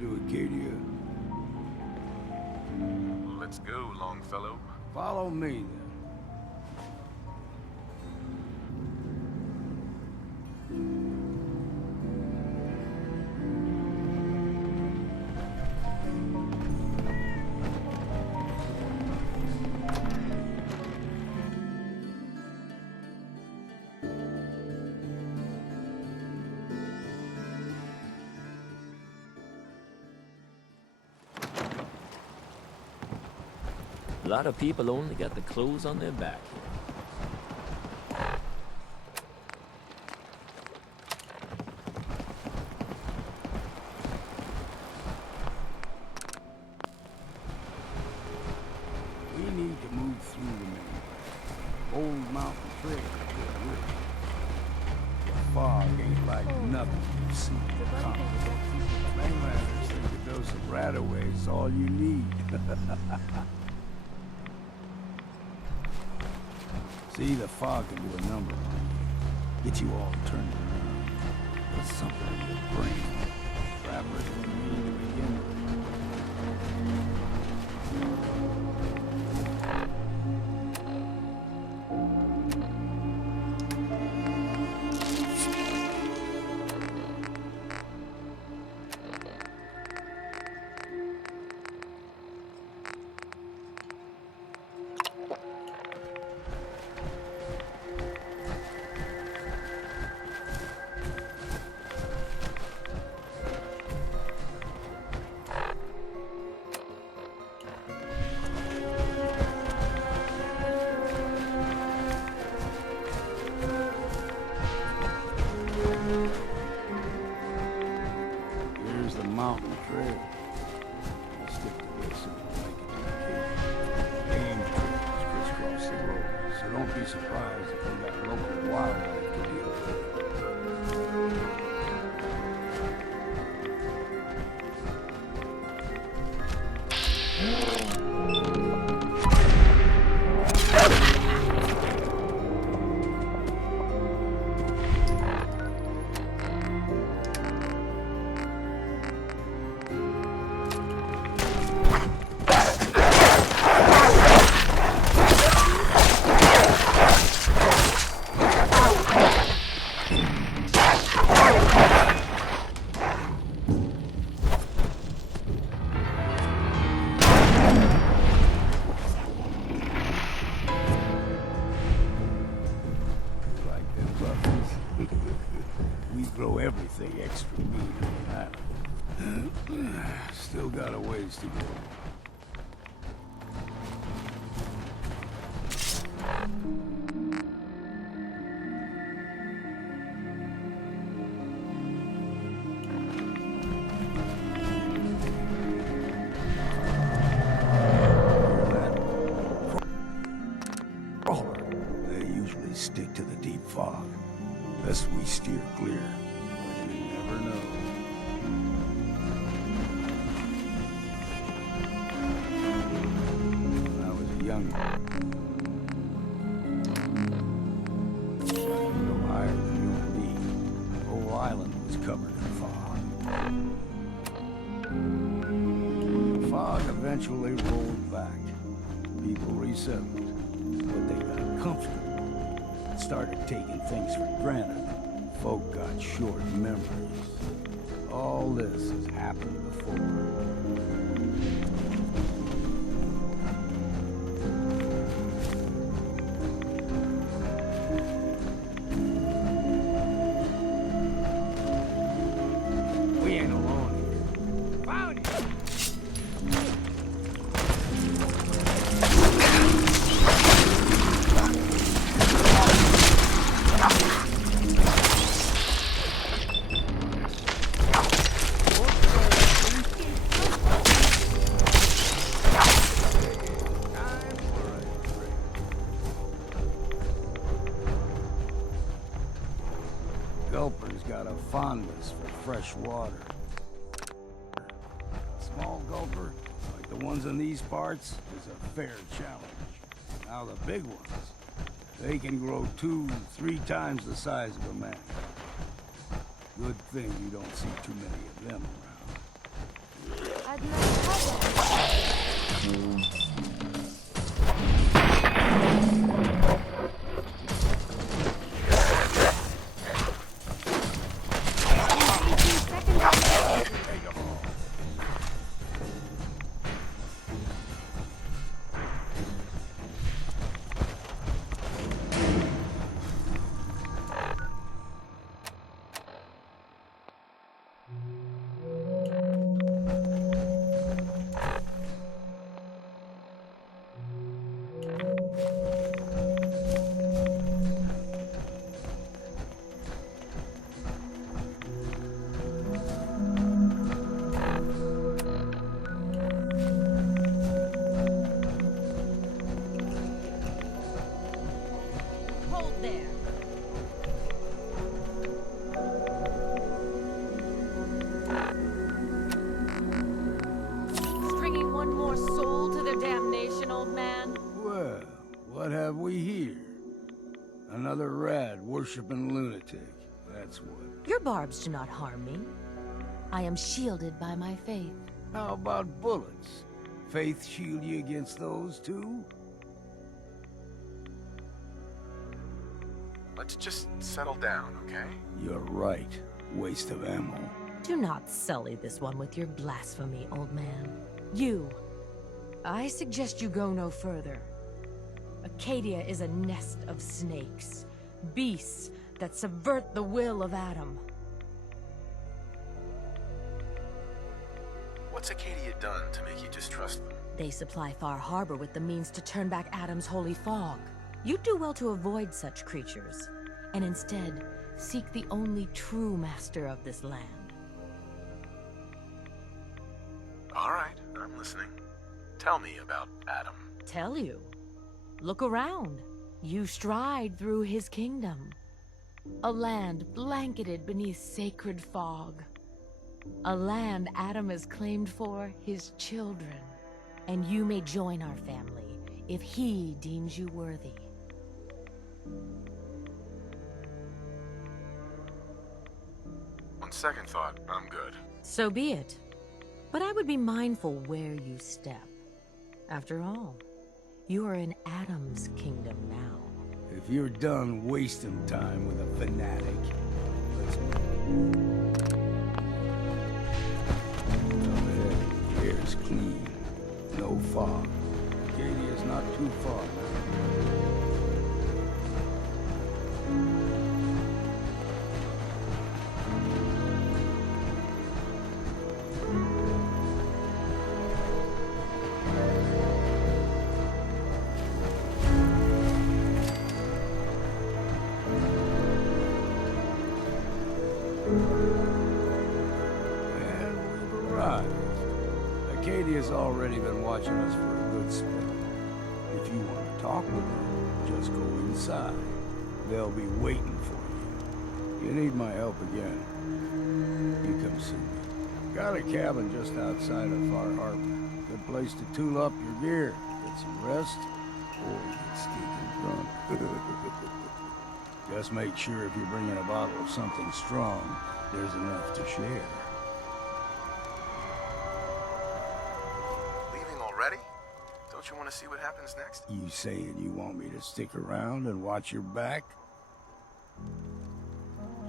to Acadia? Let's go, Longfellow. Follow me, then. A lot of people only got the clothes on their back. We need to move through the main Old Mountain Trail to the river. The fog ain't like nothing you've seen come. Mainlanders think a dose of Radaway is all you need. See, the fog can do a number on you. Get you all turned around. Put something in your brain. Travelers will need to begin with. Here's the mountain trail. We'll stick to this and we'll make it to the game trails crisscross the road, so don't be surprised if we got local wildlife to deal with. Like them buffers. We grow everything extra mean on the island. Still got a ways to go. Crawler. They usually stick to the deep fog. Thus we steer clear. But you never know. When I was younger, no higher than you and me. The whole island was covered in fog. The fog eventually rolled back. People resettled. But they got comfortable and started taking things for granted. Folk got short memories. All this has happened before. We ain't alone here. Found you! Gulper's got a fondness for fresh water. Small gulper, like the ones in these parts, is a fair challenge. Now the big ones, they can grow 2-3 times the size of a man. Good thing you don't see too many of them around. Hold there. Stringing one more soul to their damnation, old man? Well, what have we here? Another rad worshipping lunatic. That's what. Your barbs do not harm me. I am shielded by my faith. How about bullets? Faith shield you against those too? Let's just settle down, okay? You're right. Waste of ammo. Do not sully this one with your blasphemy, old man. You. I suggest you go no further. Acadia is a nest of snakes. Beasts that subvert the will of Adam. What's Acadia done to make you distrust them? They supply Far Harbor with the means to turn back Adam's holy fog. You'd do well to avoid such creatures, and instead seek the only true master of this land. All right, I'm listening. Tell me about Adam. Tell you. Look around. You stride through his kingdom. A land blanketed beneath sacred fog. A land Adam has claimed for his children. And you may join our family if he deems you worthy. On second thought, I'm good. So be it. But I would be mindful where you step. After all, you are in Adam's kingdom now. If you're done wasting time with a fanatic, let's move. Up ahead, air's clean. No fog. Acadia's not too far now. And we've arrived. Acadia's already been watching us for a good spell. If you want to talk with them, just go inside. They'll be waiting for you. You need my help again, you come see me. Got a cabin just outside of Far Harbor. Good place to tool up your gear, get some rest, or get stinking drunk. Just make sure if you're bringing a bottle of something strong, there's enough to share. Leaving already? Don't you want to see what happens next? You saying you want me to stick around and watch your back?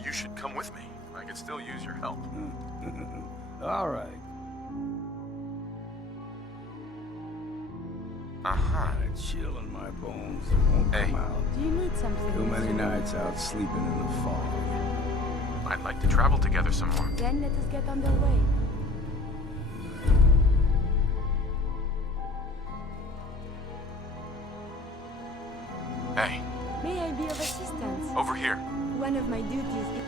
You should come with me. I could still use your help. All right. Uh-huh. Chill in my bones. It won't Hey. come out. Do you need something? Too many nights out sleeping in the fog. I'd like to travel together some more. Then let us get underway. Hey, May I be of assistance? over here. One of my duties is...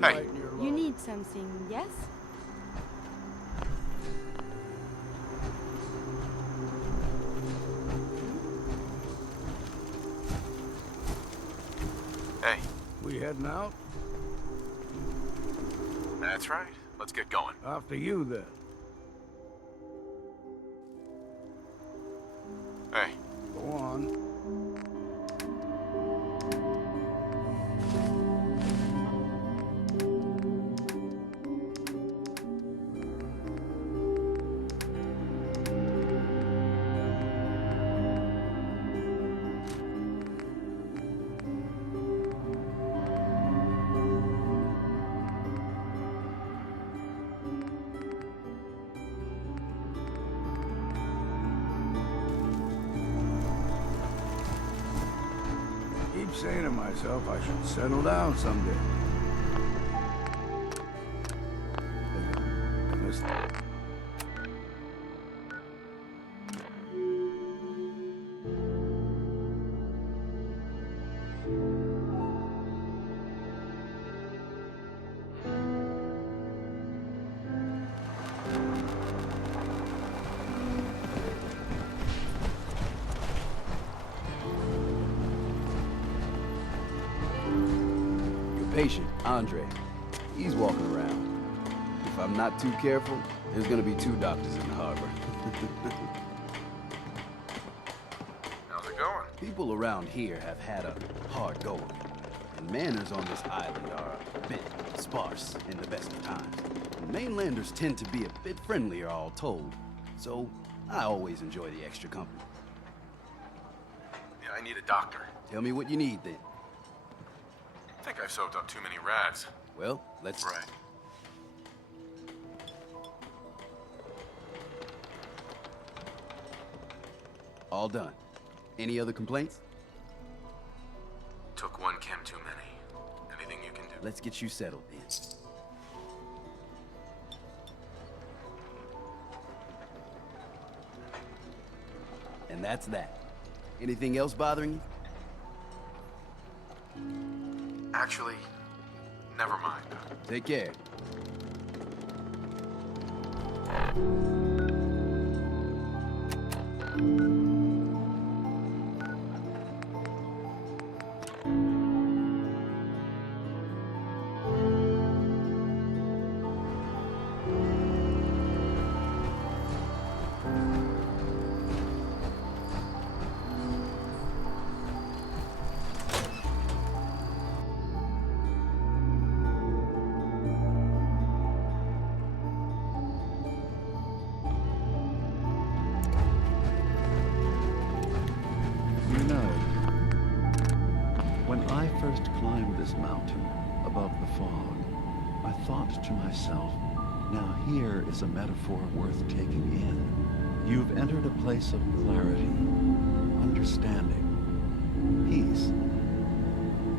lighten your You load. need something, yes? Hey, We heading out? that's right. Let's get going. After you, then. Hey, Go on. Keep saying to myself I should settle down someday. I missed that. Your patient, Andre, he's walking around. If I'm not too careful, there's gonna be 2 doctors in the harbor. how's it going? People around here have had a hard going, and manners on this island are a bit sparse in the best of times. Mainlanders tend to be a bit friendlier, all told, so I always enjoy the extra company. Yeah, I need a doctor. Tell me what you need, then. I think I've soaked up too many rags. Well, let's... Right. All done. Any other complaints? Took one chem too many. Anything you can do? Let's get you settled, then. And that's that. Anything else bothering you? Actually, never mind. Take care. You know, when I first climbed this mountain above the fog, I thought to myself, now here is a metaphor worth taking in. You've entered a place of clarity, understanding, peace.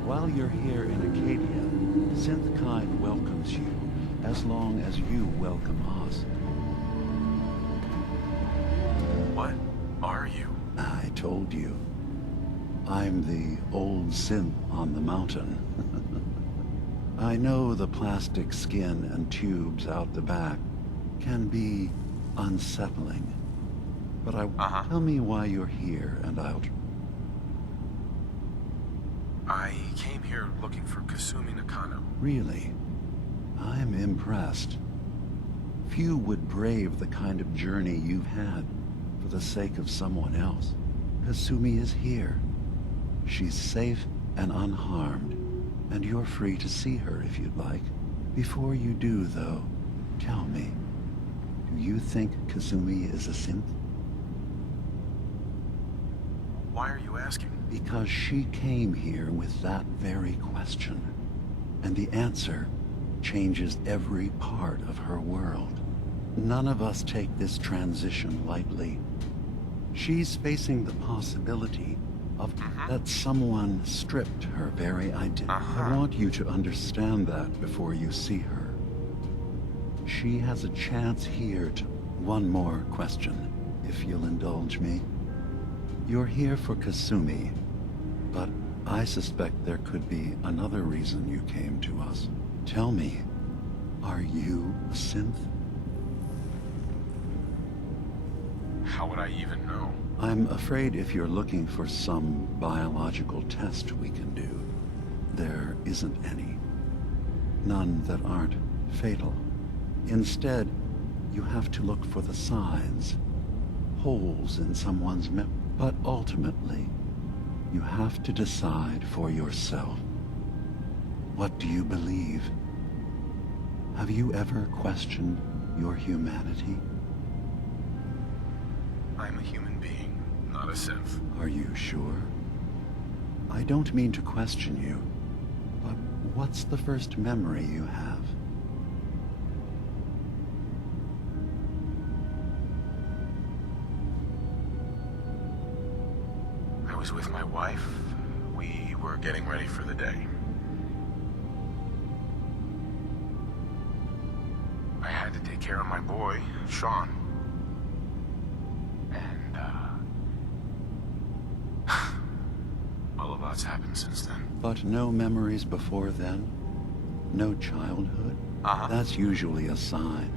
While you're here in Acadia, Synthkind welcomes you as long as you welcome us. What are you? I told you. I'm the old synth on the mountain. I know the plastic skin and tubes out the back can be unsettling. But tell me why you're here and I'll... I came here looking for Kasumi Nakano. Really? I'm impressed. Few would brave the kind of journey you've had for the sake of someone else. Kasumi is here. She's safe and unharmed, and you're free to see her if you'd like. Before you do, though, tell me, do you think Kasumi is a synth? Why are you asking? Because she came here with that very question, and the answer changes every part of her world. None of us take this transition lightly. She's facing the possibility of that someone stripped her very identity. I want you to understand that before you see her. She has a chance here to... One more question, if you'll indulge me. You're here for Kasumi, but I suspect there could be another reason you came to us. Tell me, are you a synth? How would I even know? I'm afraid if you're looking for some biological test we can do, there isn't any. None that aren't fatal. Instead, you have to look for the signs, holes in someone's memory. But ultimately, you have to decide for yourself. What do you believe? Have you ever questioned your humanity? I'm a human being, not a synth. Are you sure? I don't mean to question you, but what's the first memory you have? I was with my wife. We were getting ready for the day. I had to take care of my boy, Sean. And, well, a lot's happened since then. But no memories before then? No childhood? Uh-huh. That's usually a sign.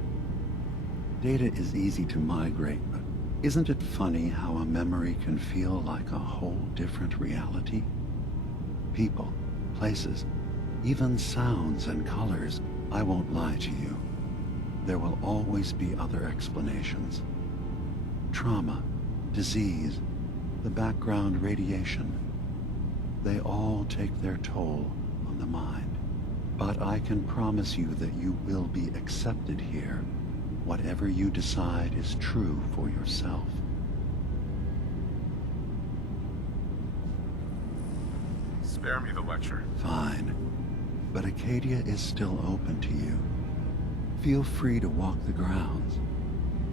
Data is easy to migrate, but isn't it funny how a memory can feel like a whole different reality? People, places, even sounds and colors. I won't lie to you. There will always be other explanations. Trauma, disease, the background radiation. They all take their toll on the mind. But I can promise you that you will be accepted here, whatever you decide is true for yourself. Spare me the lecture. Fine. But Acadia is still open to you. Feel free to walk the grounds.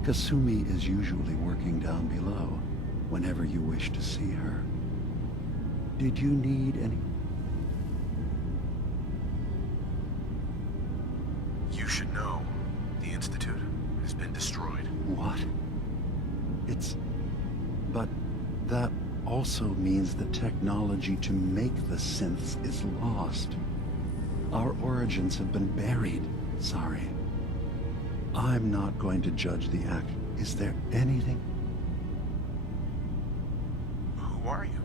Kasumi is usually working down below, whenever you wish to see her. Did you need any... You should know. The Institute has been destroyed. What? But that also means the technology to make the synths is lost. Our origins have been buried. Sorry. I'm not going to judge the act. Is there anything? Who are you?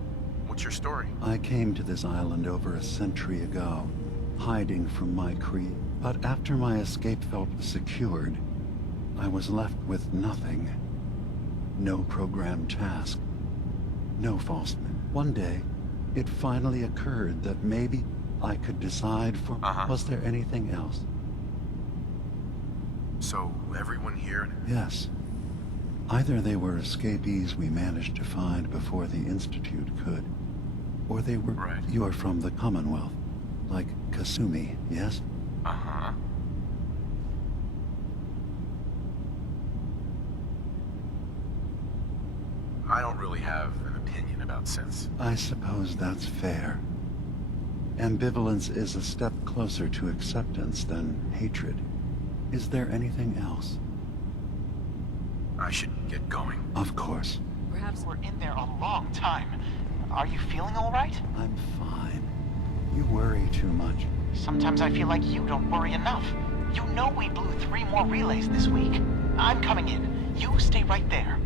What's your story? I came to this island over a century ago, hiding from my creed. But after my escape felt secured, I was left with nothing. No programmed task. No false men. One day, it finally occurred that maybe I could decide for... Was there anything else? So, everyone here... Yes. Either they were escapees we managed to find before the Institute could, or they were... Right. You are from the Commonwealth, like Kasumi, yes? Uh-huh. I don't really have an opinion about synths. I suppose that's fair. Ambivalence is a step closer to acceptance than hatred. Is there anything else? I should get going. Of course. Perhaps we're in there a long time. Are you feeling all right? I'm fine. You worry too much. Sometimes I feel like you don't worry enough. You know we blew 3 more relays this week. I'm coming in. You stay right there.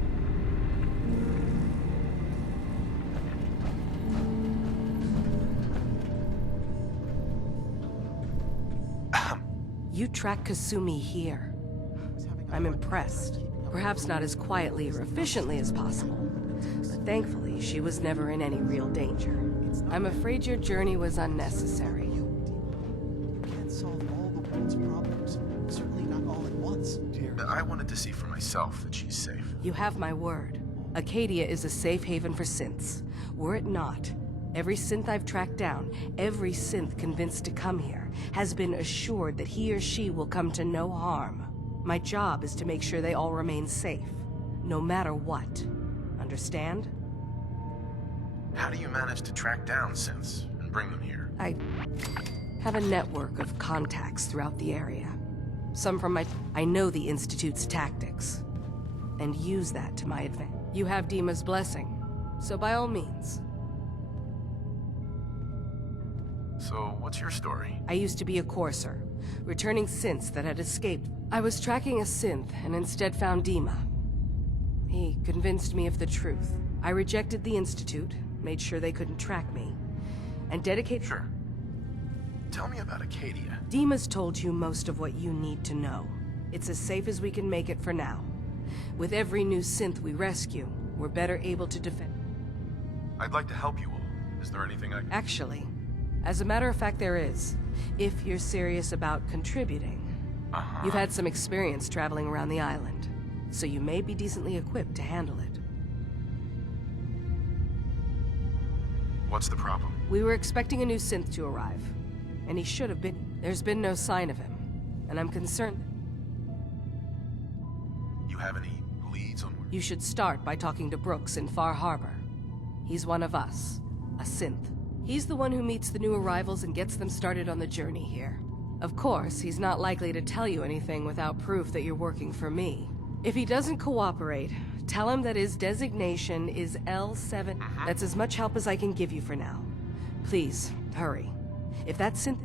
You track Kasumi here. I'm impressed. Perhaps not as quietly or efficiently as possible, but thankfully she was never in any real danger. I'm afraid your journey was unnecessary. Can't solve all the world's problems, certainly not all at once. I wanted to see for myself that she's safe. You have my word. Acadia is a safe haven for synths. Were it not, every synth I've tracked down, every synth convinced to come here, has been assured that he or she will come to no harm. My job is to make sure they all remain safe, no matter what. Understand? How do you manage to track down synths and bring them here? I have a network of contacts throughout the area. Some from I know the Institute's tactics, and use that to my advantage. You have Dima's blessing, so by all means. So, what's your story? I used to be a courser, returning synths that had escaped. I was tracking a synth and instead found Dima. He convinced me of the truth. I rejected the Institute, made sure they couldn't track me, and dedicated... Sure. Tell me about Acadia. Dima's told you most of what you need to know. It's as safe as we can make it for now. With every new synth we rescue, we're better able to defend... I'd like to help you all. Is there anything I can... Actually, as a matter of fact, there is. If you're serious about contributing. You've had some experience traveling around the island, so you may be decently equipped to handle it. What's the problem? We were expecting a new synth to arrive, and he should have been. There's been no sign of him, and I'm concerned. You have any leads on where... You should start by talking to Brooks in Far Harbor. He's one of us, a synth. He's the one who meets the new arrivals and gets them started on the journey here. Of course, he's not likely to tell you anything without proof that you're working for me. If he doesn't cooperate, tell him that his designation is L7. That's as much help as I can give you for now. Please, hurry. If that synth...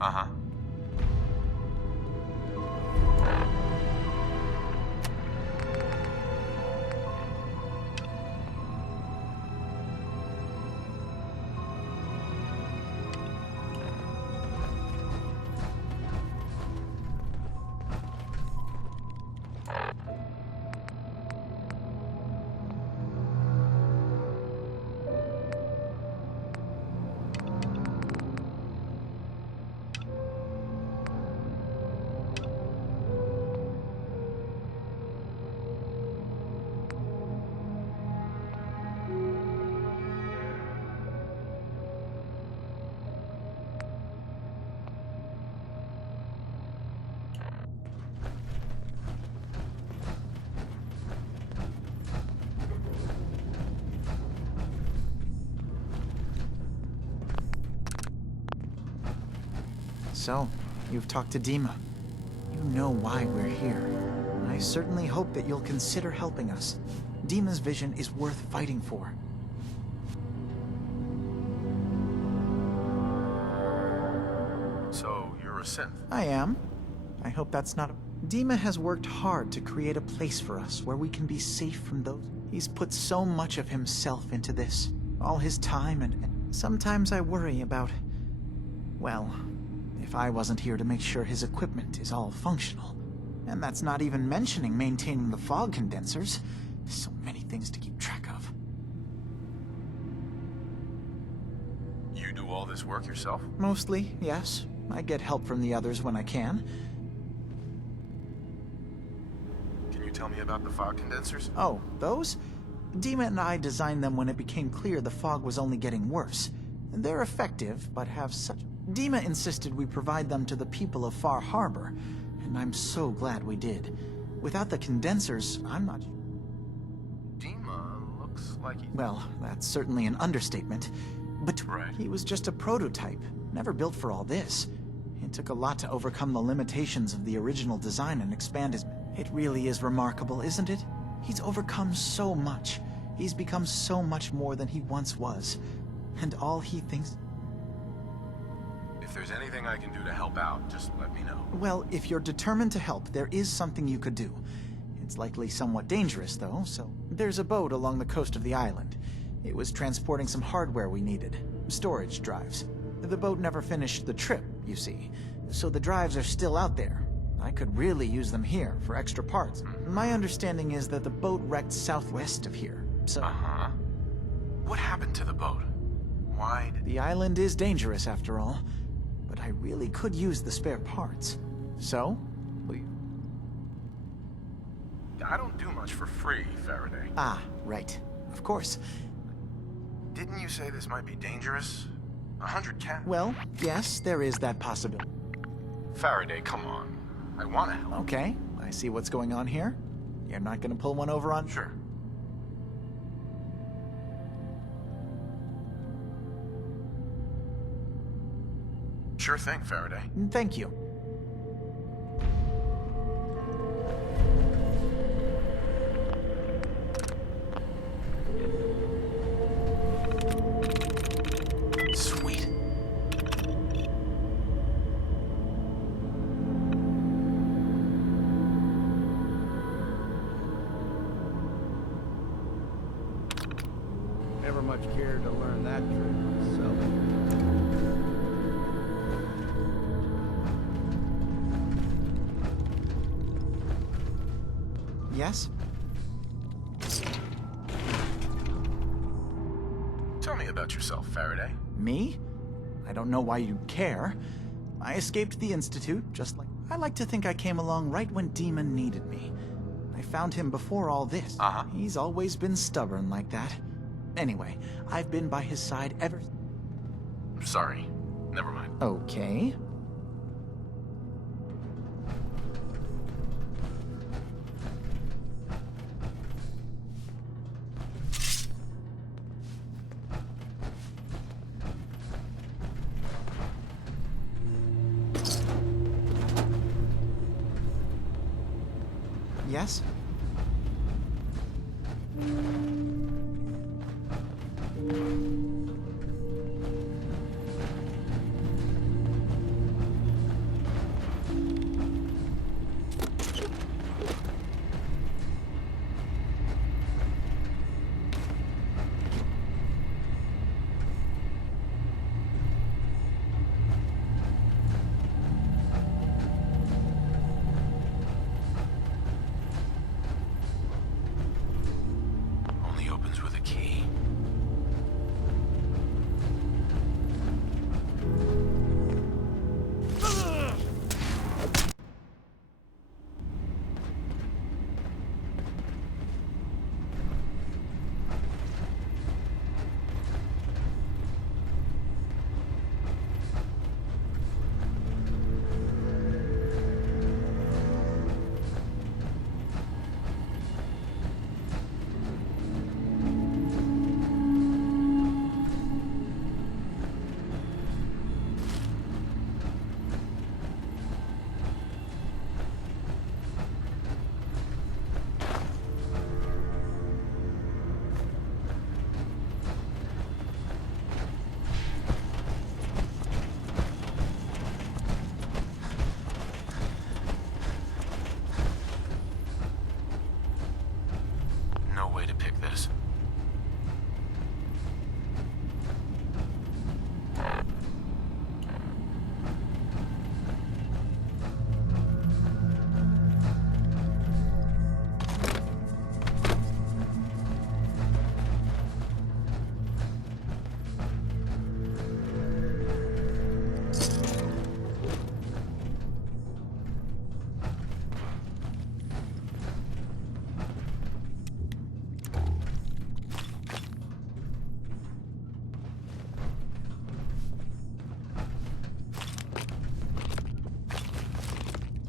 So, you've talked to Dima. You know why we're here. I certainly hope that you'll consider helping us. Dima's vision is worth fighting for. So, you're a synth? I am. I hope that's not a... Dima has worked hard to create a place for us where we can be safe from those... He's put so much of himself into this. All his time and sometimes I worry about... Well... if I wasn't here to make sure his equipment is all functional. And that's not even mentioning maintaining the fog condensers. So many things to keep track of. You do all this work yourself? Mostly, yes. I get help from the others when I can. Can you tell me about the fog condensers? Oh, those? Dima and I designed them when it became clear the fog was only getting worse. They're effective, but have such... Dima insisted we provide them to the people of Far Harbor, and I'm so glad we did. Without the condensers, I'm not... Dima looks like he... Well, that's certainly an understatement. But Right. he was just a prototype, never built for all this. It took a lot to overcome the limitations of the original design and expand his... It really is remarkable, isn't it? He's overcome so much. He's become so much more than he once was. And all he thinks... If there's anything I can do to help out, just let me know. Well, if you're determined to help, there is something you could do. It's likely somewhat dangerous, though, so... There's a boat along the coast of the island. It was transporting some hardware we needed. Storage drives. The boat never finished the trip, you see. So the drives are still out there. I could really use them here for extra parts. My understanding is that the boat wrecked southwest of here, so... What happened to the boat? Why did... The island is dangerous, after all. But I really could use the spare parts. So, will you... I don't do much for free, Faraday. Ah, right. Of course. Didn't you say this might be dangerous? 100 cats? Well, yes, there is that possibility. Faraday, come on. I want to help. Okay, I see what's going on here. You're not gonna pull one over on... Sure. Sure thing, Faraday. Thank you. Sweet. Yes? Tell me about yourself, Faraday. Me? I don't know why you care. I escaped the Institute, just like... I like to think I came along right when Demon needed me. I found him before all this. He's always been stubborn like that. Anyway, I've been by his side ever... Sorry. Never mind. Okay. Yes? Only opens with a key. No way to pick this.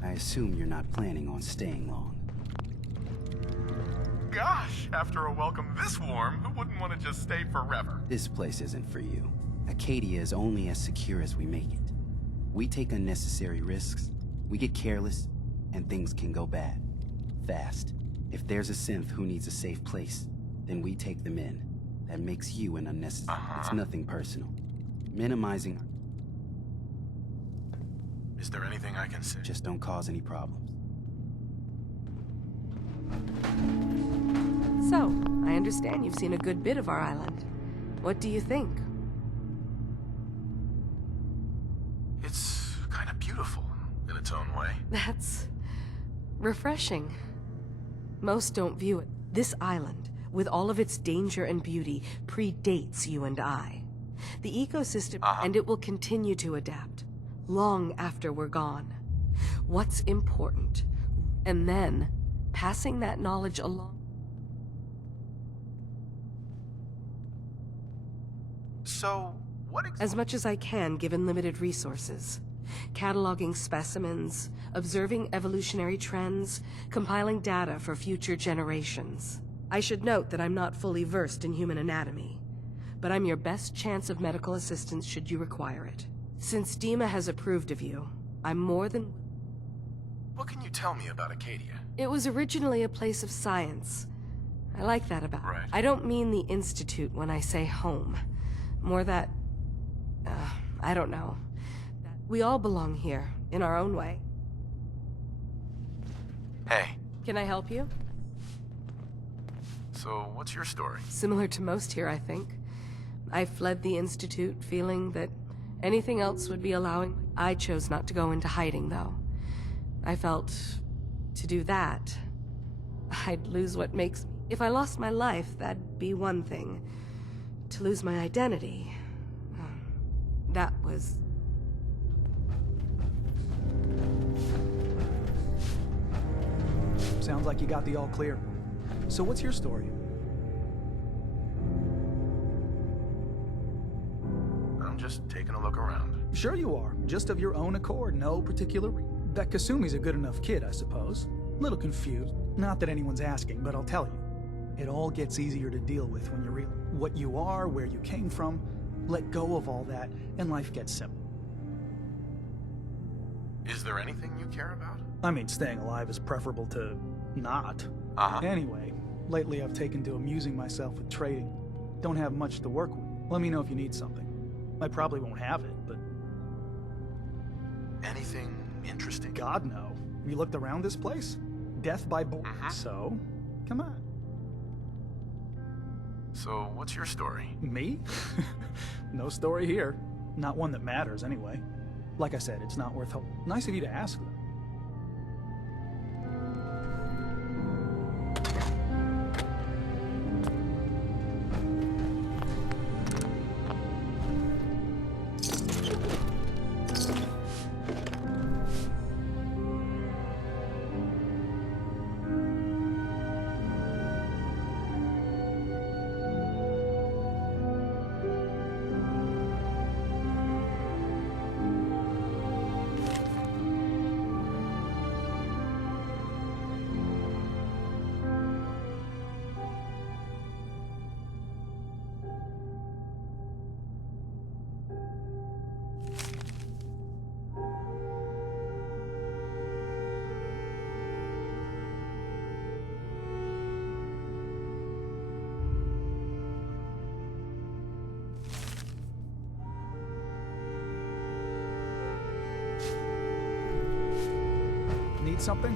I assume you're not planning on staying long. Gosh, after a welcome this warm, who wouldn't want to just stay forever? This place isn't for you. Acadia is only as secure as we make it. We take unnecessary risks, we get careless, and things can go bad. Fast. If there's a synth who needs a safe place, then we take them in. That makes you an unnecessary... It's nothing personal. Minimizing... Is there anything I can say? Just don't cause any problems. So, I understand you've seen a good bit of our island. What do you think? It's kind of beautiful in its own way. That's refreshing. Most don't view it. This island, with all of its danger and beauty, predates you and I. The ecosystem, and it will continue to adapt, long after we're gone. What's important, and then passing that knowledge along. So, what As much as I can, given limited resources. Cataloging specimens, observing evolutionary trends, compiling data for future generations. I should note that I'm not fully versed in human anatomy, but I'm your best chance of medical assistance should you require it. Since Dima has approved of you, I'm more than... What can you tell me about Acadia? It was originally a place of science. I like that about it. Right. I don't mean the Institute when I say home. More that... I don't know. We all belong here, in our own way. Hey. Can I help you? So, what's your story? Similar to most here, I think. I fled the Institute, feeling that anything else would be allowing... I chose not to go into hiding, though. I felt... to do that... I'd lose what makes me. If I lost my life, that'd be one thing. To lose my identity, that was... Sounds like you got the all clear. So what's your story? I'm just taking a look around. Sure you are. Just of your own accord, no particular That Kasumi's a good enough kid, I suppose. Little confused. Not that anyone's asking, but I'll tell you. It all gets easier to deal with when you realize what you are, where you came from. Let go of all that, and life gets simple. Is there anything you care about? I mean, staying alive is preferable to not. Anyway, lately I've taken to amusing myself with trading. Don't have much to work with. Let me know if you need something. I probably won't have it, but... Anything interesting? God, no. You looked around this place? Death by So, come on. So, what's your story? Me? No story here. Not one that matters, anyway. Like I said, it's not worth help. Nice of you to ask, though. Need something?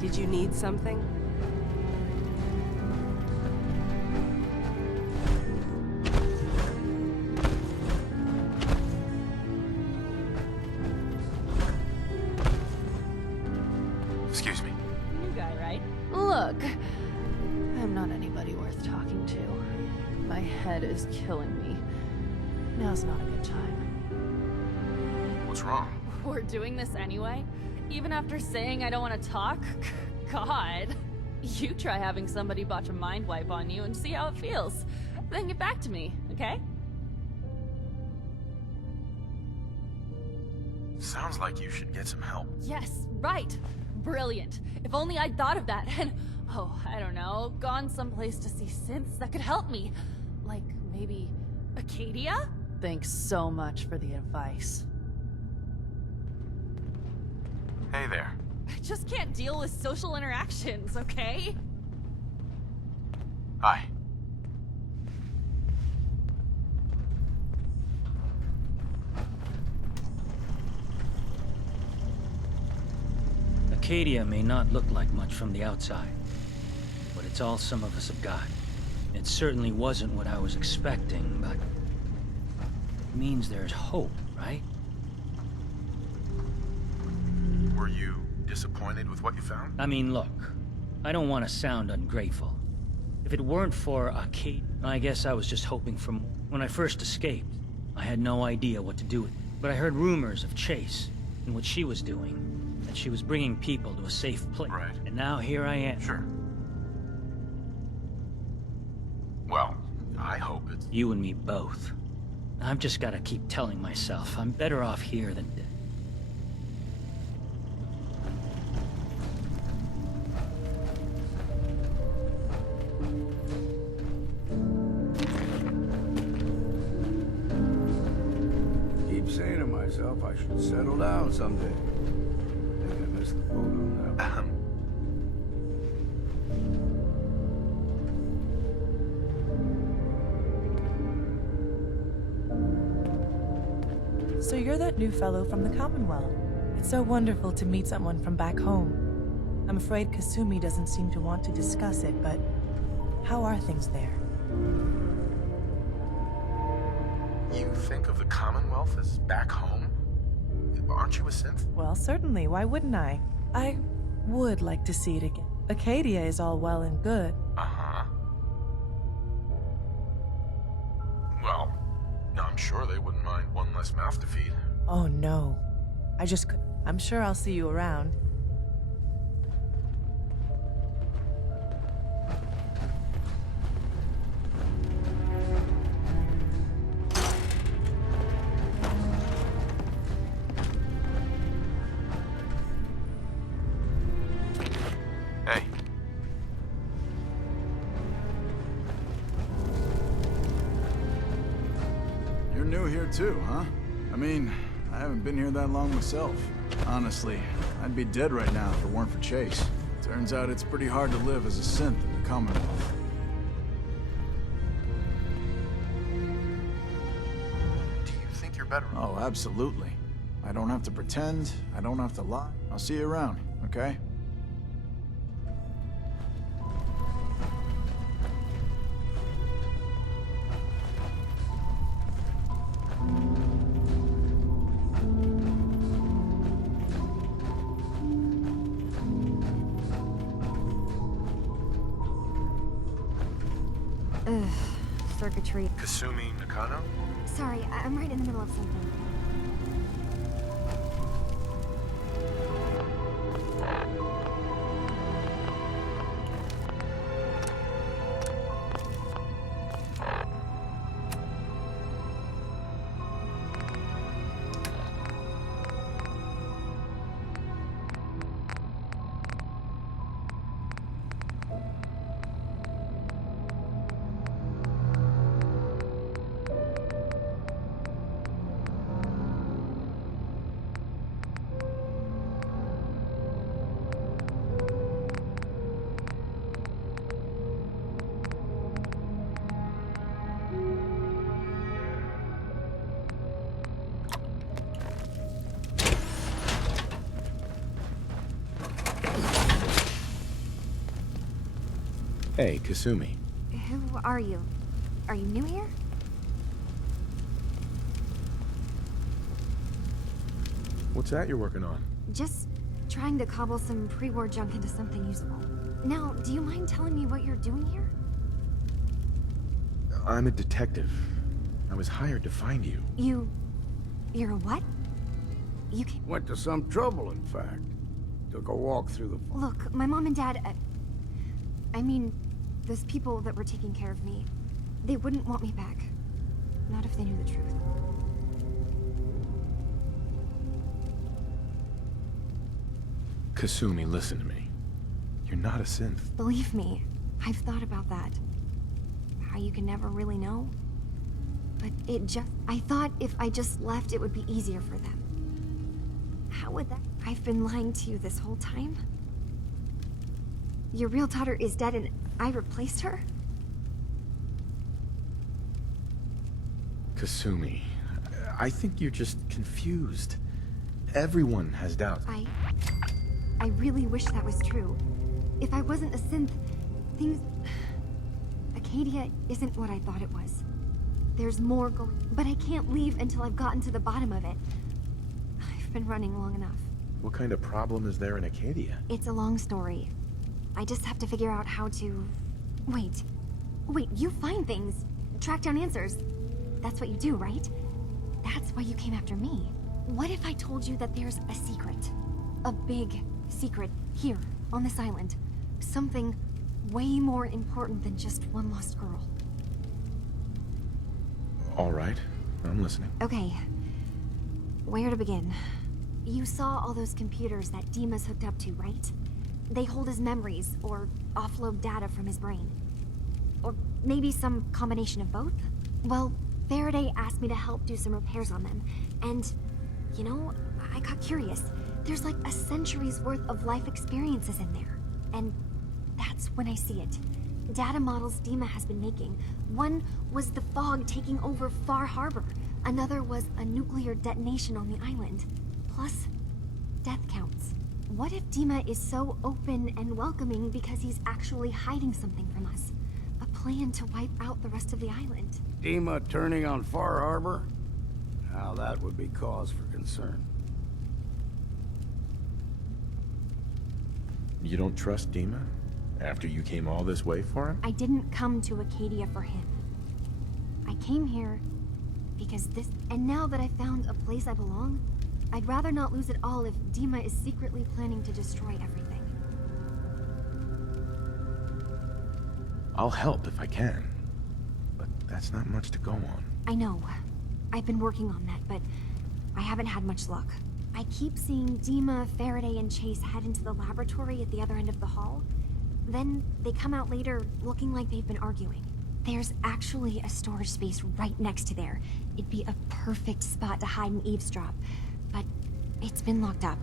Did you need something? Excuse me. New guy, right? Look, I'm not anybody worth talking to. My head is killing me. Now's not a good time. What's wrong? We're doing this anyway? Even after saying I don't want to talk? God. You try having somebody botch a mind wipe on you and see how it feels. Then get back to me, okay? Sounds like you should get some help. Yes, right. Brilliant. If only I'd thought of that and, oh, I don't know, gone someplace to see synths that could help me. Like, maybe Acadia? Thanks so much for the advice. Hey there. I just can't deal with social interactions, okay? Hi. Acadia may not look like much from the outside, but it's all some of us have got. It certainly wasn't what I was expecting, but it means there's hope, right? Were you disappointed with what you found? I mean, look, I don't want to sound ungrateful. If it weren't for Acadia, I guess I was just hoping for more. When I first escaped, I had no idea what to do with it. But I heard rumors of Chase and what she was doing, that she was bringing people to a safe place. Right. And now here I am. Sure. Well, I hope it's... You and me both. I've just got to keep telling myself I'm better off here than dead. Keep saying to myself I should settle down someday. I think I missed the boat on that one. So you're that new fellow from the Commonwealth. It's so wonderful to meet someone from back home. I'm afraid Kasumi doesn't seem to want to discuss it, but how are things there? You think of the Commonwealth as back home? Aren't you a synth? Well, certainly. Why wouldn't I? I would like to see it again. Acadia is all well and good. Uh-huh. Well, I'm sure they wouldn't mind one less mouth to feed. Oh no. I just could. I'm sure I'll see you around. Hey. You're new here too, huh? I mean, I haven't been here that long myself. Honestly, I'd be dead right now if it weren't for Chase. Turns out it's pretty hard to live as a synth in the Commonwealth. Do you think you're better? Oh, absolutely. I don't have to pretend, I don't have to lie. I'll see you around, okay? Circuitry. Kasumi Nakano? Sorry, I'm right in the middle of something. Hey, Kasumi. Who are you? Are you new here? What's that you're working on? Just trying to cobble some pre-war junk into something usable. Now, do you mind telling me what you're doing here? I'm a detective. I was hired to find you. You're a what? You can... Went to some trouble, in fact. Took a walk through the... Look, my mom and dad... I mean, those people that were taking care of me, they wouldn't want me back. Not if they knew the truth. Kasumi, listen to me. You're not a synth. Believe me, I've thought about that. How you can never really know. But I thought if I just left, it would be easier for them. How would that... I've been lying to you this whole time? Your real daughter is dead and I replaced her? Kasumi, I think you're just confused. Everyone has doubts. I really wish that was true. If I wasn't a synth, things... Acadia isn't what I thought it was. There's more going... But I can't leave until I've gotten to the bottom of it. I've been running long enough. What kind of problem is there in Acadia? It's a long story. I just have to figure out how to... Wait, you find things. Track down answers. That's what you do, right? That's why you came after me. What if I told you that there's a secret? A big secret here, on this island. Something way more important than just one lost girl. All right, I'm listening. Okay. Where to begin? You saw all those computers that Dima's hooked up to, right? They hold his memories, or offload data from his brain. Or maybe some combination of both? Well, Faraday asked me to help do some repairs on them, and, you know, I got curious. There's like a century's worth of life experiences in there. And that's when I see it. Data models Dima has been making. One was the fog taking over Far Harbor. Another was a nuclear detonation on the island. Plus, death counts. What if Dima is so open and welcoming because he's actually hiding something from us? A plan to wipe out the rest of the island. Dima turning on Far Harbor? Now that would be cause for concern. You don't trust Dima? After you came all this way for him? I didn't come to Acadia for him. I came here because this... And now that I found a place I belong, I'd rather not lose it all if Dima is secretly planning to destroy everything. I'll help if I can. But that's not much to go on. I know. I've been working on that, but I haven't had much luck. I keep seeing Dima, Faraday, and Chase head into the laboratory at the other end of the hall. Then they come out later looking like they've been arguing. There's actually a storage space right next to there. It'd be a perfect spot to hide and eavesdrop, but it's been locked up.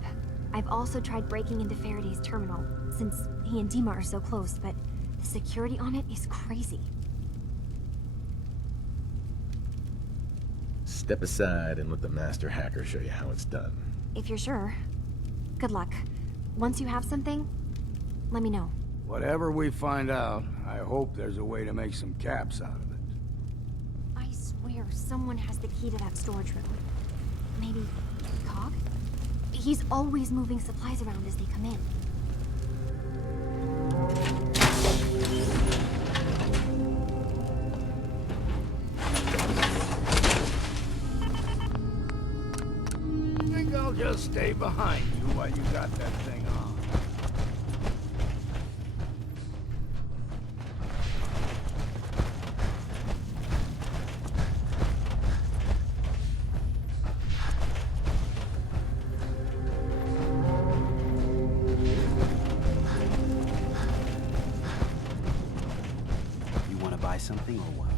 I've also tried breaking into Faraday's terminal, since he and Dima are so close, but the security on it is crazy. Step aside and let the master hacker show you how it's done. If you're sure. Good luck. Once you have something, let me know. Whatever we find out, I hope there's a way to make some caps out of it. I swear someone has the key to that storage room. Maybe Cog? He's always moving supplies around as they come in. I think I'll just stay behind you while you got that thing on. You want to buy something or what?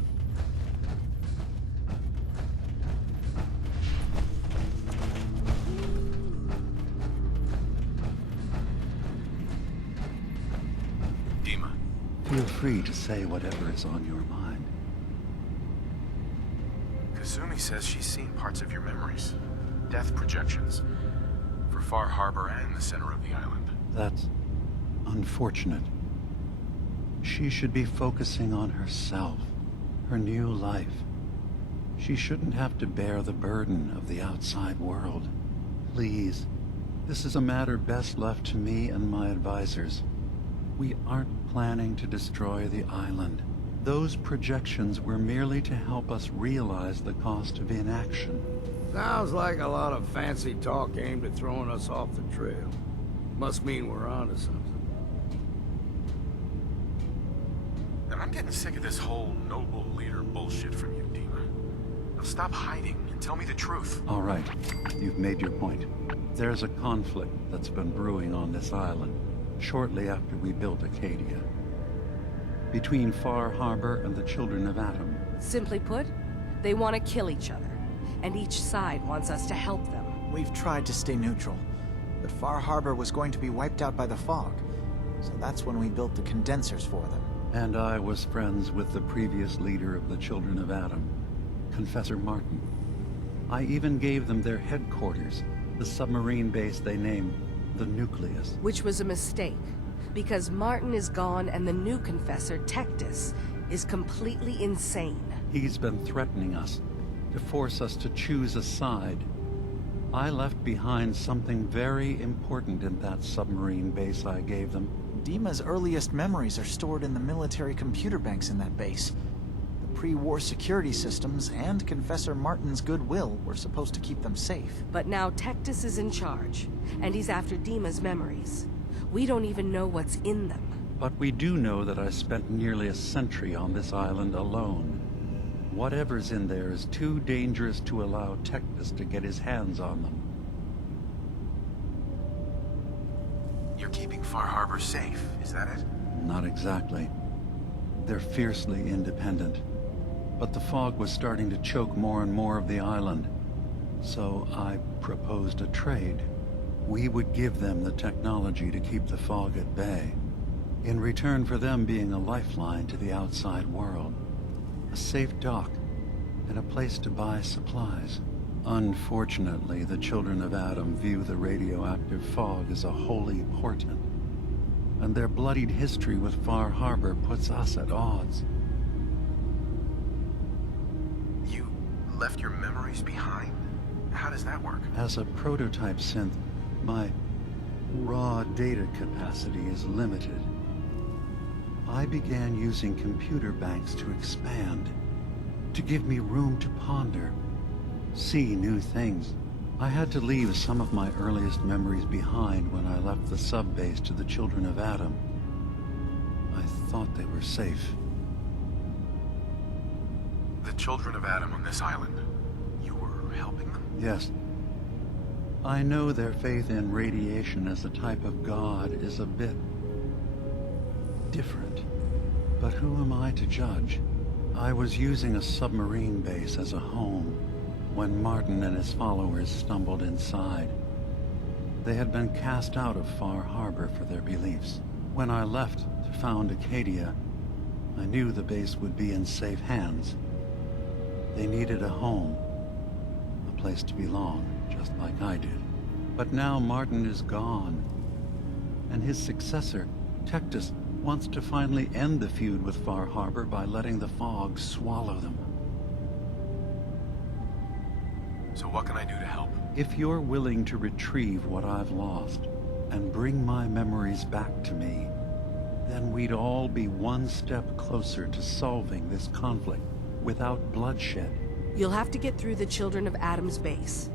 Dima. Feel free to say whatever is on your mind. Kasumi says she's seen parts of your memories. Death projections. For Far Harbor and the center of the island. That's unfortunate. She should be focusing on herself, her new life. She shouldn't have to bear the burden of the outside world. Please, this is a matter best left to me and my advisors. We aren't planning to destroy the island. Those projections were merely to help us realize the cost of inaction. Sounds like a lot of fancy talk aimed at throwing us off the trail. Must mean we're onto something. And I'm getting sick of this whole noble leader bullshit from you, Dima. Now stop hiding and tell me the truth. All right, you've made your point. There's a conflict that's been brewing on this island shortly after we built Acadia. Between Far Harbor and the Children of Atom. Simply put, they want to kill each other, and each side wants us to help them. We've tried to stay neutral, but Far Harbor was going to be wiped out by the fog, so that's when we built the condensers for them. And I was friends with the previous leader of the Children of Atom, Confessor Martin. I even gave them their headquarters, the submarine base they named the Nucleus. Which was a mistake, because Martin is gone and the new Confessor, Tectus, is completely insane. He's been threatening us, to force us to choose a side. I left behind something very important in that submarine base I gave them. Dima's earliest memories are stored in the military computer banks in that base. The pre-war security systems and Confessor Martin's goodwill were supposed to keep them safe. But now Tectus is in charge, and he's after Dima's memories. We don't even know what's in them. But we do know that I spent nearly a century on this island alone. Whatever's in there is too dangerous to allow Tectus to get his hands on them. You're keeping Far Harbor safe, is that it? Not exactly. They're fiercely independent. But the fog was starting to choke more and more of the island. So I proposed a trade. We would give them the technology to keep the fog at bay, in return for them being a lifeline to the outside world. A safe dock, and a place to buy supplies. Unfortunately, the children of Adam view the radioactive fog as a holy portent, and their bloodied history with Far Harbor puts us at odds. You left your memories behind? How does that work? As a prototype synth, my raw data capacity is limited. I began using computer banks to expand, to give me room to ponder, see new things. I had to leave some of my earliest memories behind when I left the sub-base to the children of Adam. I thought they were safe. The children of Adam on this island, you were helping them? Yes. I know their faith in radiation as a type of god is a bit different. But who am I to judge? I was using a submarine base as a home when Martin and his followers stumbled inside. They had been cast out of Far Harbor for their beliefs. When I left to found Acadia, I knew the base would be in safe hands. They needed a home, a place to belong, just like I did. But now Martin is gone, and his successor, Tectus, wants to finally end the feud with Far Harbor by letting the fog swallow them. So what can I do to help? If you're willing to retrieve what I've lost and bring my memories back to me, then we'd all be one step closer to solving this conflict without bloodshed. You'll have to get through the Children of Adam's base.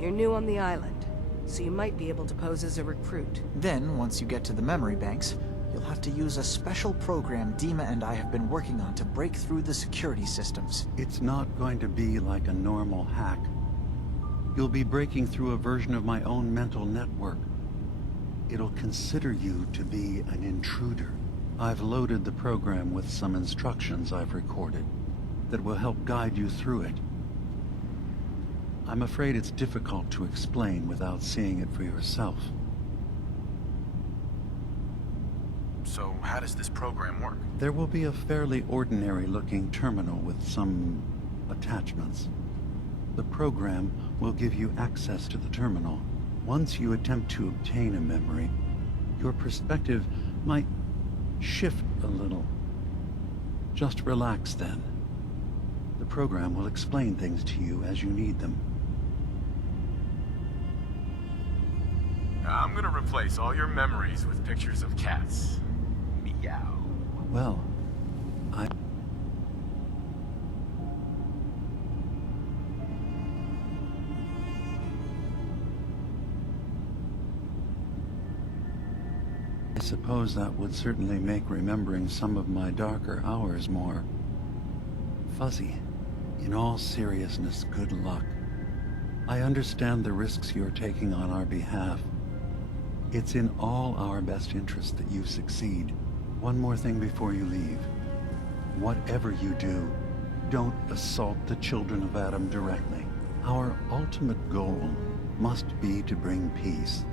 You're new on the island, so you might be able to pose as a recruit. Then, once you get to the memory banks, you'll have to use a special program Dima and I have been working on to break through the security systems. It's not going to be like a normal hack. You'll be breaking through a version of my own mental network. It'll consider you to be an intruder. I've loaded the program with some instructions I've recorded that will help guide you through it. I'm afraid it's difficult to explain without seeing it for yourself. So how does this program work? There will be a fairly ordinary-looking terminal with some attachments. The program will give you access to the terminal. Once you attempt to obtain a memory, your perspective might shift a little. Just relax then. The program will explain things to you as you need them. I'm gonna replace all your memories with pictures of cats. Meow. Well, I suppose that would certainly make remembering some of my darker hours more fuzzy. In all seriousness, good luck. I understand the risks you're taking on our behalf. It's in all our best interest that you succeed. One more thing before you leave. Whatever you do, don't assault the children of Adam directly. Our ultimate goal must be to bring peace.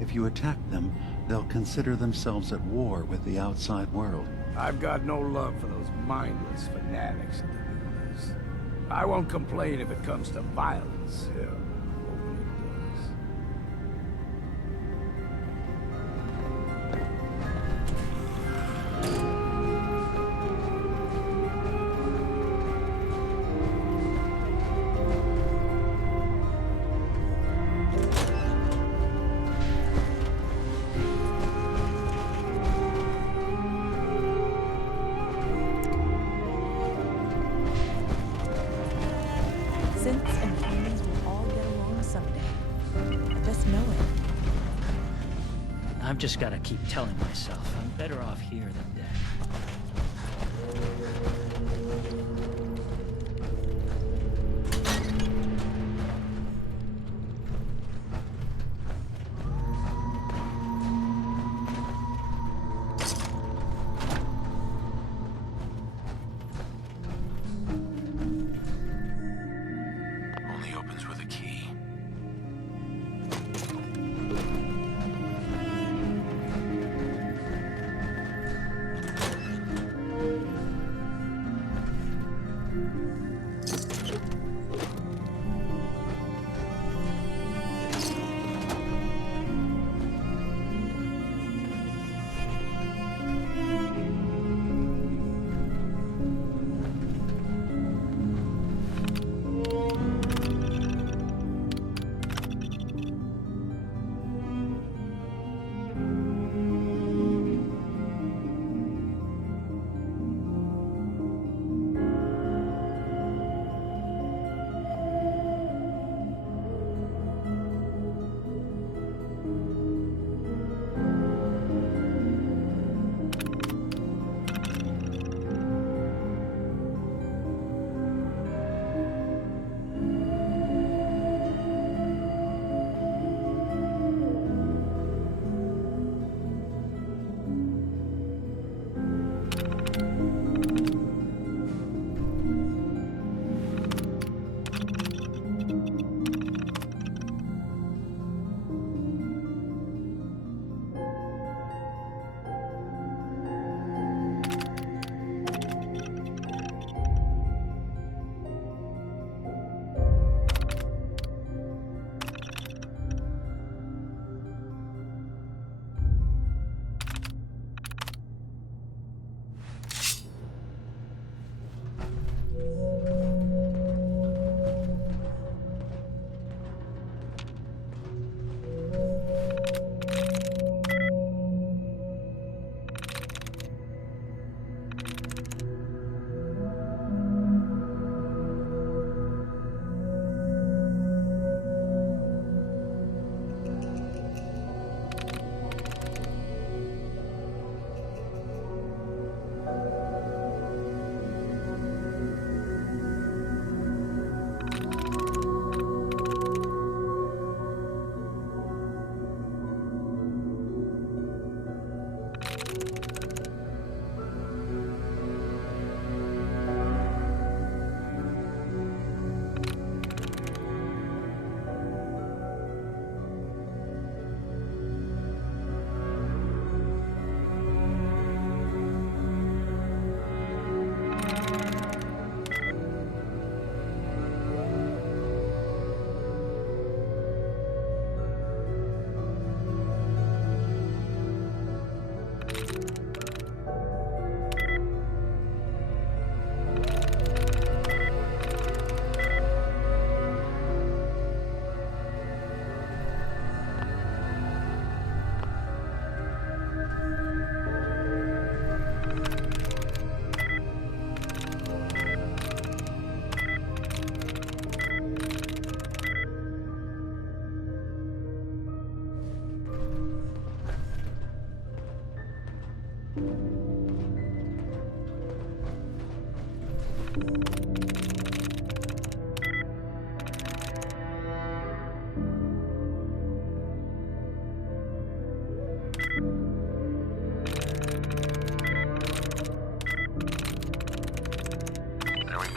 If you attack them, they'll consider themselves at war with the outside world. I've got no love for those mindless fanatics at the news. I won't complain if it comes to violence. Hell, hoping it does. Synths and humans will all get along someday. I just know it. I've just gotta keep telling myself I'm better off here than dead. Only opens with a key.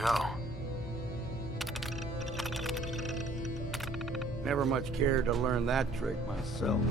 go. Never much cared to learn that trick myself.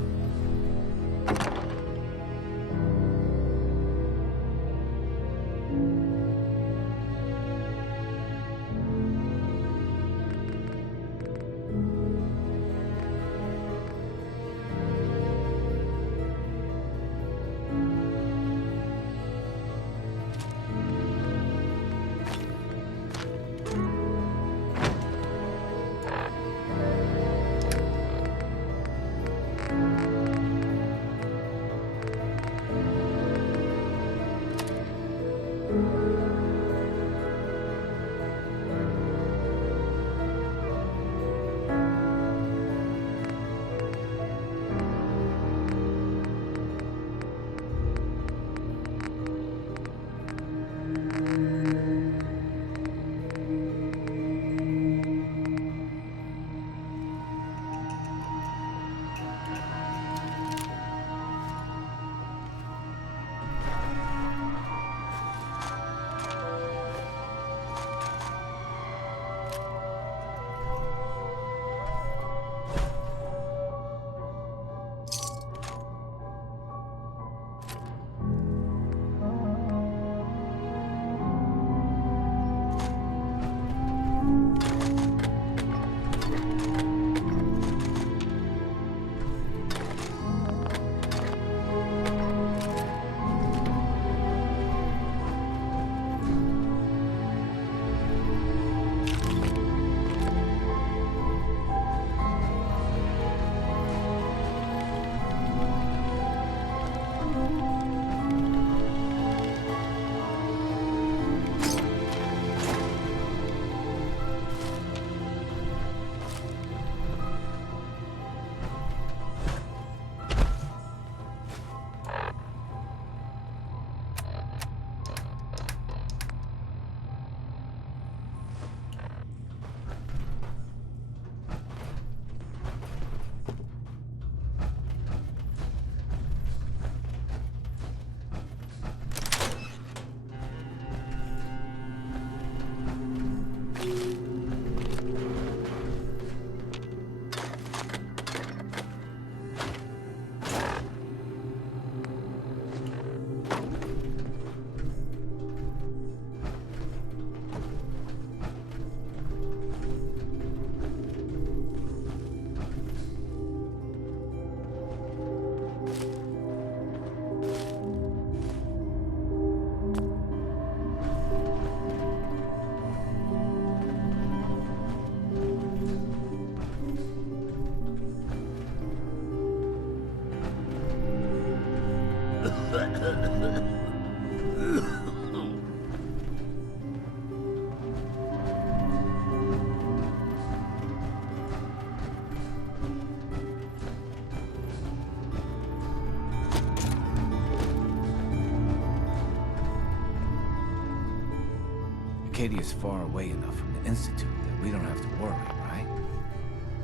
Acadia's far away enough from the Institute that we don't have to worry, right?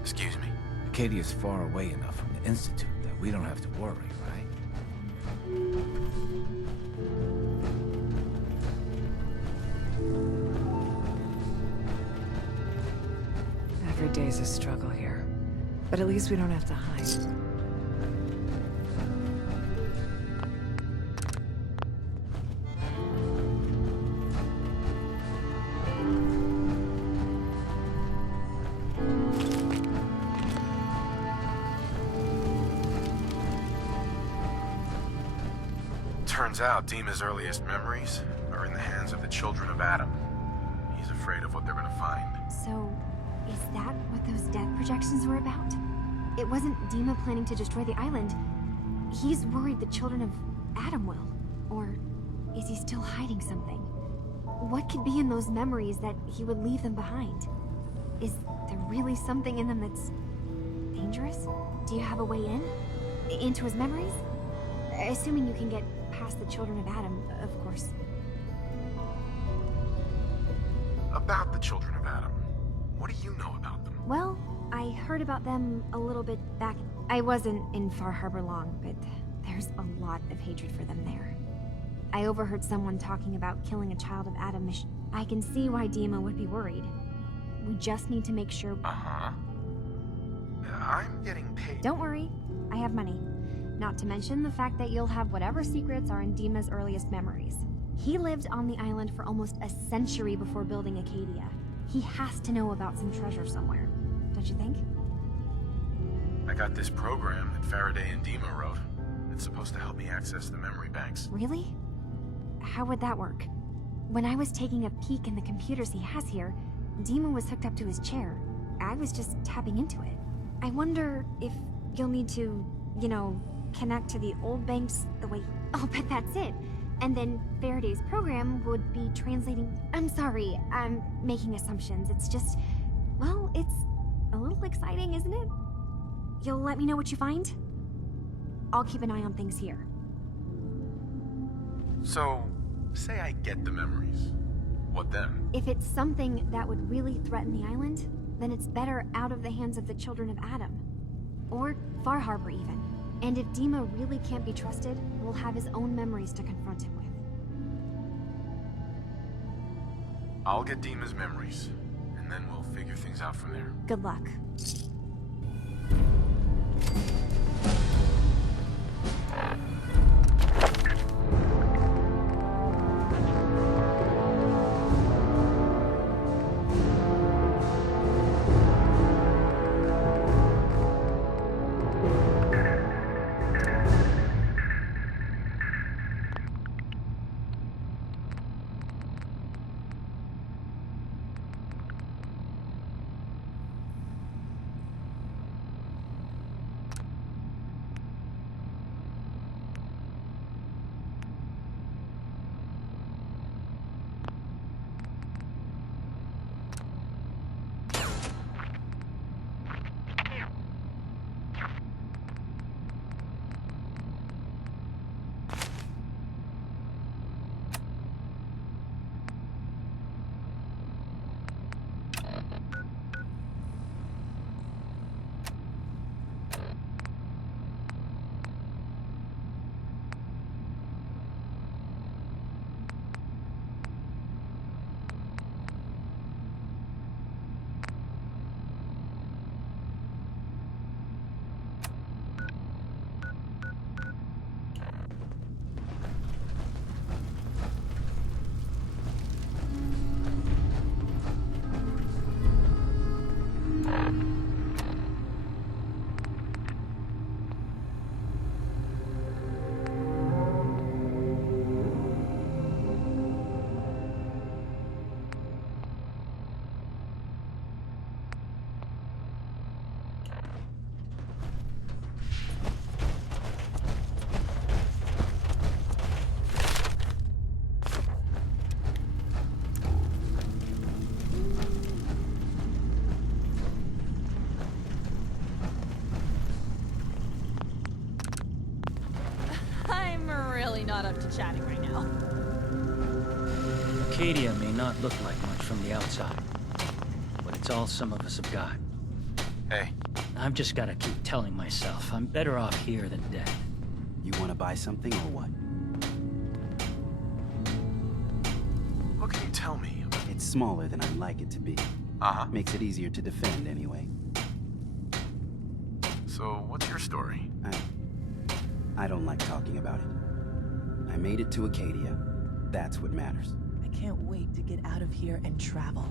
Excuse me? Acadia's far away enough from the Institute that we don't have to worry, right? Every day's a struggle here. But at least we don't have to hide. Turns out Dima's earliest memories are in the hands of the children of Adam. He's afraid of what they're gonna find. So, is that what those death projections were about? It wasn't Dima planning to destroy the island. He's worried the children of Adam will. Or is he still hiding something? What could be in those memories that he would leave them behind? Is there really something in them that's dangerous? Do you have a way in? Into his memories? Assuming you can get past the children of Adam, of course. About the children of Adam, what do you know about them? Well, I heard about them a little bit back. I wasn't in Far Harbor long, but there's a lot of hatred for them there. I overheard someone talking about killing a child of Adam I can see why Dima would be worried. We just need to make sure... Uh-huh. I'm getting paid. Don't worry, I have money. Not to mention the fact that you'll have whatever secrets are in Dima's earliest memories. He lived on the island for almost a century before building Acadia. He has to know about some treasure somewhere, don't you think? I got this program that Faraday and Dima wrote. It's supposed to help me access the memory banks. Really? How would that work? When I was taking a peek in the computers he has here, Dima was hooked up to his chair. I was just tapping into it. I wonder if you'll need to, you know, connect to the old banks the way... I'll bet that's it. And then Faraday's program would be translating... I'm sorry, I'm making assumptions. It's just... well, it's a little exciting, isn't it? You'll let me know what you find? I'll keep an eye on things here. So, say I get the memories. What then? If it's something that would really threaten the island, then it's better out of the hands of the children of Adam. Or Far Harbor, even. And if Dima really can't be trusted, we'll have his own memories to confront him with. I'll get Dima's memories, and then we'll figure things out from there. Good luck. Not up to chatting right now. Acadia may not look like much from the outside, but it's all some of us have got. Hey. I've just gotta keep telling myself I'm better off here than dead. You want to buy something or what? What can you tell me? It's smaller than I'd like it to be. Uh-huh. Makes it easier to defend anyway. So, what's your story? I don't like talking about it. I made it to Acadia. That's what matters. I can't wait to get out of here and travel.